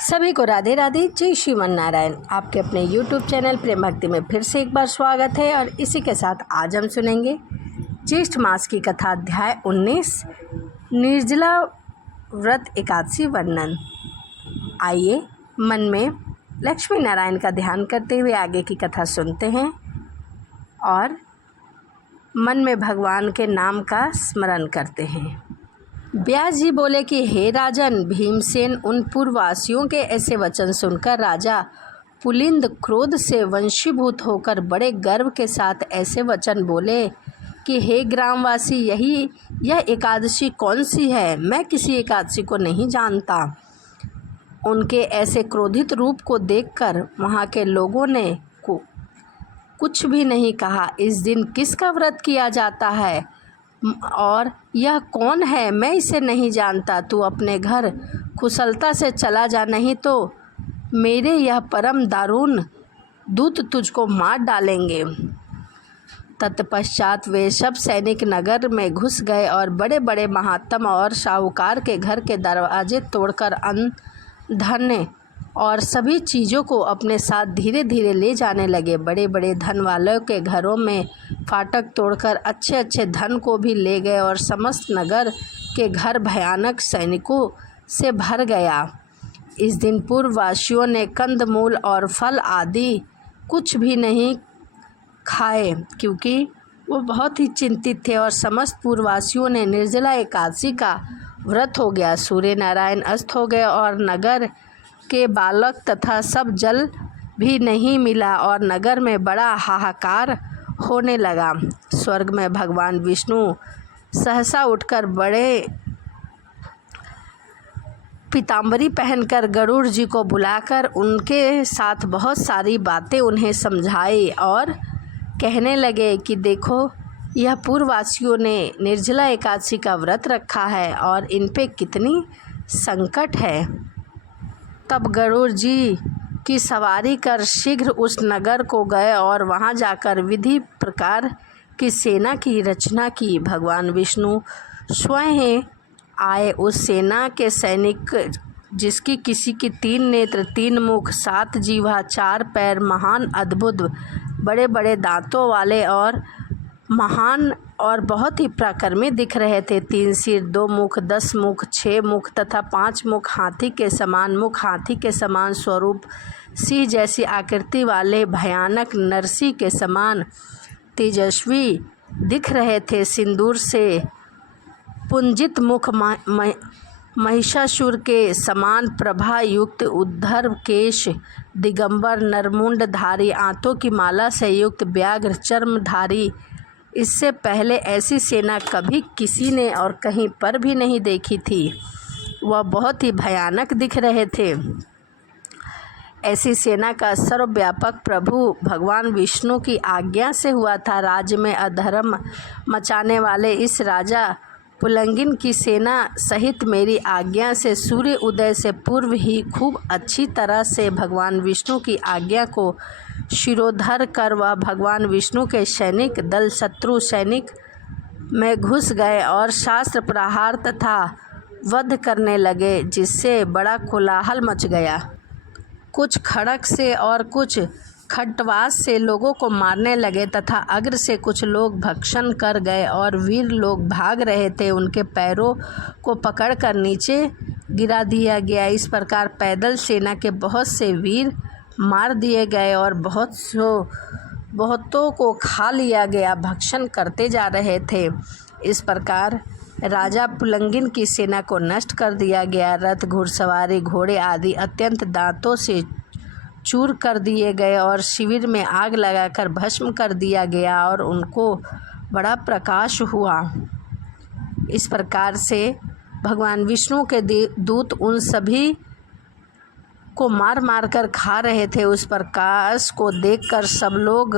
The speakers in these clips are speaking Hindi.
सभी को राधे राधे, जय श्रीमन नारायण। आपके अपने YouTube चैनल प्रेम भक्ति में फिर से एक बार स्वागत है। और इसी के साथ आज हम सुनेंगे ज्येष्ठ मास की कथा, अध्याय 19, निर्जला व्रत एकादशी वर्णन। आइए मन में लक्ष्मी नारायण का ध्यान करते हुए आगे की कथा सुनते हैं और मन में भगवान के नाम का स्मरण करते हैं। व्यास जी बोले कि हे राजन, भीमसेन उन पूर्ववासियों के ऐसे वचन सुनकर राजा पुलिंद क्रोध से वंशीभूत होकर बड़े गर्व के साथ ऐसे वचन बोले कि हे ग्रामवासी, यह एकादशी कौन सी है? मैं किसी एकादशी को नहीं जानता। उनके ऐसे क्रोधित रूप को देखकर वहाँ के लोगों ने कुछ भी नहीं कहा। इस दिन किसका व्रत किया जाता है और यह कौन है? मैं इसे नहीं जानता। तू अपने घर कुशलता से चला जा, नहीं तो मेरे यह परम दारुण दूत तुझको मार डालेंगे। तत्पश्चात वे सब सैनिक नगर में घुस गए और बड़े बड़े महात्मा और साहूकार के घर के दरवाजे तोड़कर अन्न, धन और सभी चीज़ों को अपने साथ धीरे धीरे ले जाने लगे। बड़े बड़े धन वालों के घरों में फाटक तोड़कर अच्छे अच्छे धन को भी ले गए और समस्त नगर के घर भयानक सैनिकों से भर गया। इस दिन पूर्ववासियों ने कंदमूल और फल आदि कुछ भी नहीं खाए, क्योंकि वो बहुत ही चिंतित थे। और समस्त पूर्ववासियों ने निर्जला एकादशी का व्रत हो गया। सूर्य नारायण अस्त हो गए और नगर के बालक तथा सब जल भी नहीं मिला और नगर में बड़ा हाहाकार होने लगा। स्वर्ग में भगवान विष्णु सहसा उठकर बड़े पीताम्बरी पहनकर गरुड़ जी को बुलाकर उनके साथ बहुत सारी बातें उन्हें समझाई और कहने लगे कि देखो, यह पूर्ववासियों ने निर्जला एकादशी का व्रत रखा है और इन पे कितनी संकट है। तब गरुड़ जी की सवारी कर शीघ्र उस नगर को गए और वहां जाकर विधि प्रकार की सेना की रचना की। भगवान विष्णु स्वयं आए। उस सेना के सैनिक, जिसकी किसी की 3 नेत्र, 3 मुख, 7 जीवा, 4 पैर, महान अद्भुत बड़े बड़े दांतों वाले और महान और बहुत ही पराक्रमी दिख रहे थे। 3 सिर, 2 मुख, 10 मुख, 6 मुख तथा 5 मुख, हाथी के समान मुख, हाथी के समान स्वरूप, सिंह जैसी आकृति वाले भयानक नरसिंह के समान तेजस्वी दिख रहे थे। सिंदूर से पुंजित मुख, महिषासुर के समान प्रभा युक्त उद्धर केश, दिगंबर नरमुंडधारी, आंतों की माला से युक्त व्याघ्र चर्मधारी। इससे पहले ऐसी सेना कभी किसी ने और कहीं पर भी नहीं देखी थी। वह बहुत ही भयानक दिख रहे थे। ऐसी सेना का सर्वव्यापक प्रभु भगवान विष्णु की आज्ञा से हुआ था। राज्य में अधर्म मचाने वाले इस राजा पुलंगिन की सेना सहित मेरी आज्ञा से सूर्य उदय से पूर्व ही खूब अच्छी तरह से भगवान विष्णु की आज्ञा को शिरोधर कर वह भगवान विष्णु के सैनिक दल शत्रु सैनिक में घुस गए और शास्त्र प्रहार तथा वध करने लगे, जिससे बड़ा कोलाहल मच गया। कुछ खड़क से और कुछ खटवास से लोगों को मारने लगे तथा अग्र से कुछ लोग भक्षण कर गए और वीर लोग भाग रहे थे। उनके पैरों को पकड़कर नीचे गिरा दिया गया। इस प्रकार पैदल सेना के बहुत से वीर मार दिए गए और बहुतों को खा लिया गया, भक्षण करते जा रहे थे। इस प्रकार राजा पुलंगिन की सेना को नष्ट कर दिया गया। रथ, घुड़सवारी, घोड़े आदि अत्यंत दांतों से चूर कर दिए गए और शिविर में आग लगाकर भस्म कर दिया गया और उनको बड़ा प्रकाश हुआ। इस प्रकार से भगवान विष्णु के दूत उन सभी को मार मार कर खा रहे थे। उस प्रकाश को देखकर सब लोग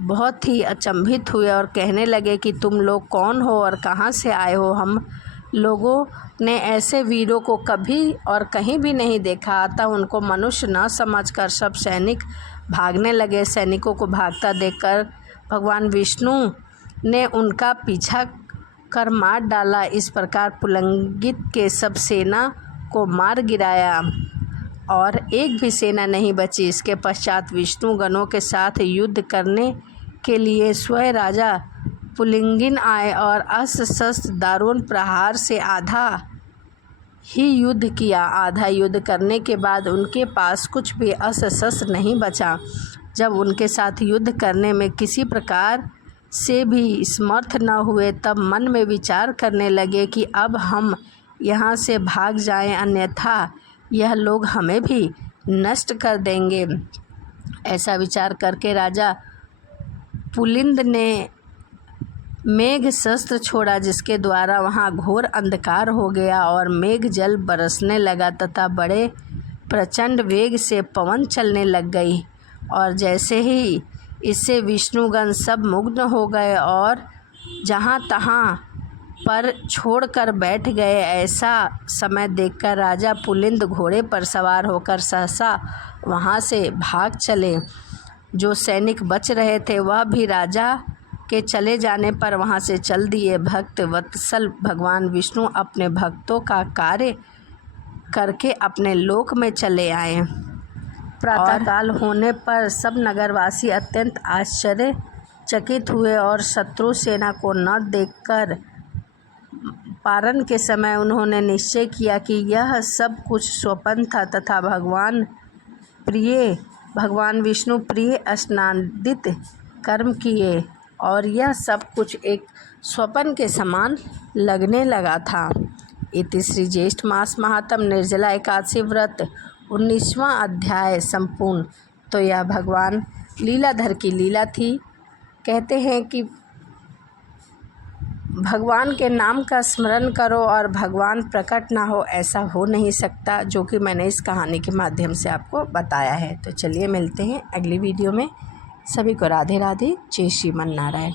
बहुत ही अचंभित हुए और कहने लगे कि तुम लोग कौन हो और कहाँ से आए हो? हम लोगों ने ऐसे वीरों को कभी और कहीं भी नहीं देखा। अतः उनको मनुष्य न समझकर सब सैनिक भागने लगे। सैनिकों को भागता देखकर भगवान विष्णु ने उनका पीछा कर मार डाला। इस प्रकार पुलंगित के सब सेना को मार गिराया। और एक भी सेना नहीं बची। इसके पश्चात विष्णु गणों के साथ युद्ध करने के लिए स्वयं राजा पुलिंगिन आए और अस्त्र शस्त्र दारुण प्रहार से आधा ही युद्ध किया। आधा युद्ध करने के बाद उनके पास कुछ भी अस्त्र शस्त्र नहीं बचा। जब उनके साथ युद्ध करने में किसी प्रकार से भी समर्थ न हुए, तब मन में विचार करने लगे कि अब हम यहाँ से भाग जाएं, अन्यथा यह लोग हमें भी नष्ट कर देंगे। ऐसा विचार करके राजा पुलिंद ने मेघ शस्त्र छोड़ा, जिसके द्वारा वहाँ घोर अंधकार हो गया और मेघ जल बरसने लगा तथा बड़े प्रचंड वेग से पवन चलने लग गई। और जैसे ही इससे विष्णुगण सब मुग्ध हो गए और जहाँ तहाँ पर छोड़कर बैठ गए। ऐसा समय देखकर राजा पुलिंद घोड़े पर सवार होकर सहसा वहाँ से भाग चले। जो सैनिक बच रहे थे वह भी राजा के चले जाने पर वहाँ से चल दिए। भक्त वत्सल भगवान विष्णु अपने भक्तों का कार्य करके अपने लोक में चले आए। प्रातःकाल होने पर सब नगरवासी अत्यंत आश्चर्यचकित हुए और शत्रु सेना को न देखकर पारण के समय उन्होंने निश्चय किया कि यह सब कुछ स्वप्न था तथा भगवान विष्णु प्रिय स्नादित कर्म किए और यह सब कुछ एक स्वप्न के समान लगने लगा था। इति श्री ज्येष्ठ मास महात्म निर्जला एकादशी व्रत 19वां अध्याय संपूर्ण। तो यह भगवान लीलाधर की लीला थी। कहते हैं कि भगवान के नाम का स्मरण करो और भगवान प्रकट ना हो, ऐसा हो नहीं सकता, जो कि मैंने इस कहानी के माध्यम से आपको बताया है। तो चलिए मिलते हैं अगली वीडियो में। सभी को राधे राधे, जय श्रीमन नारायण।